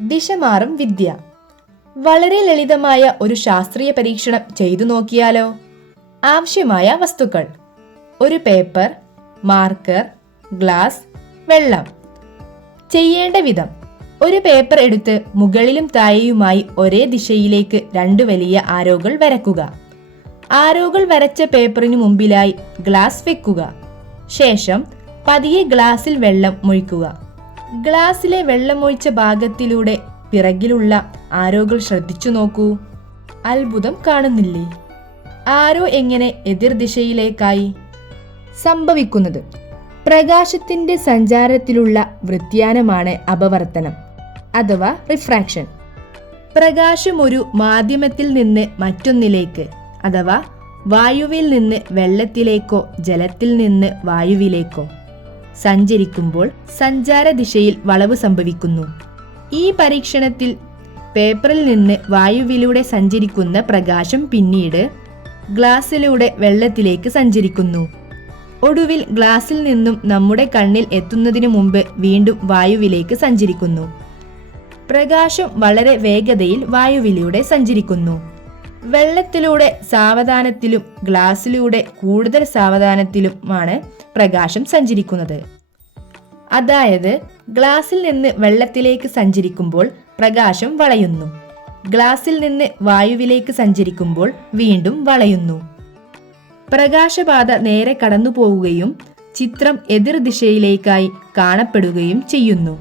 ദിശ മാറും വിദ്യ. വളരെ ലളിതമായ ഒരു ശാസ്ത്രീയ പരീക്ഷണം ചെയ്തു നോക്കിയാലോ? ആവശ്യമായ വസ്തുക്കൾ: ഒരു പേപ്പർ, മാർക്കർ, ഗ്ലാസ്, വെള്ളം. ചെയ്യേണ്ട വിധം: ഒരു പേപ്പർ എടുത്ത് മുകളിലും താഴെയുമായി ഒരേ ദിശയിലേക്ക് 2 വലിയ ആരോകൾ വരക്കുക. ആരോകൾ വരച്ച പേപ്പറിനു മുമ്പിലായി ഗ്ലാസ് വെക്കുക. ശേഷം പതിയെ ഗ്ലാസിൽ വെള്ളം ഒഴിക്കുക. ഗ്ലാസിലെ വെള്ളമൊഴിച്ച ഭാഗത്തിലൂടെ പിറകിലുള്ള ആരോകൾ ശ്രദ്ധിച്ചു നോക്കൂ. അത്ഭുതം കാണുന്നില്ലേ? ആരോ എങ്ങനെ എതിർദിശയിലേക്കായി? സംഭവിക്കുന്നത് പ്രകാശത്തിന്റെ സഞ്ചാരത്തിലുള്ള വ്യതിയാനമാണ് അപവർത്തനം അഥവാ റിഫ്രാക്ഷൻ. പ്രകാശം ഒരു മാധ്യമത്തിൽ നിന്ന് മറ്റൊന്നിലേക്ക് അഥവാ വായുവിൽ നിന്ന് വെള്ളത്തിലേക്കോ ജലത്തിൽ നിന്ന് വായുവിലേക്കോ സഞ്ചരിക്കുമ്പോൾ സഞ്ചാര ദിശയിൽ വളവ് സംഭവിക്കുന്നു. ഈ പരീക്ഷണത്തിൽ പേപ്പറിൽ നിന്ന് വായുവിലൂടെ സഞ്ചരിക്കുന്ന പ്രകാശം പിന്നീട് ഗ്ലാസ്സിലൂടെ വെള്ളത്തിലേക്ക് സഞ്ചരിക്കുന്നു. ഒടുവിൽ ഗ്ലാസ്സിൽ നിന്നും നമ്മുടെ കണ്ണിൽ എത്തുന്നതിനു മുമ്പ് വീണ്ടും വായുവിലേക്ക് സഞ്ചരിക്കുന്നു. പ്രകാശം വളരെ വേഗതയിൽ വായുവിലൂടെ സഞ്ചരിക്കുന്നു. വെള്ളത്തിലൂടെ സാവധാനത്തിലും ഗ്ലാസ്സിലൂടെ കൂടുതൽ സാവധാനത്തിലുമാണ് പ്രകാശം സഞ്ചരിക്കുന്നത്. അതായത് ഗ്ലാസ്സിൽ നിന്ന് വെള്ളത്തിലേക്ക് സഞ്ചരിക്കുമ്പോൾ പ്രകാശം വളയുന്നു. ഗ്ലാസ്സിൽ നിന്ന് വായുവിലേക്ക് സഞ്ചരിക്കുമ്പോൾ വീണ്ടും വളയുന്നു. പ്രകാശപാത നേരെ കടന്നു പോവുകയും ചിത്രം എതിർദിശയിലേക്കായി കാണപ്പെടുകയും ചെയ്യുന്നു.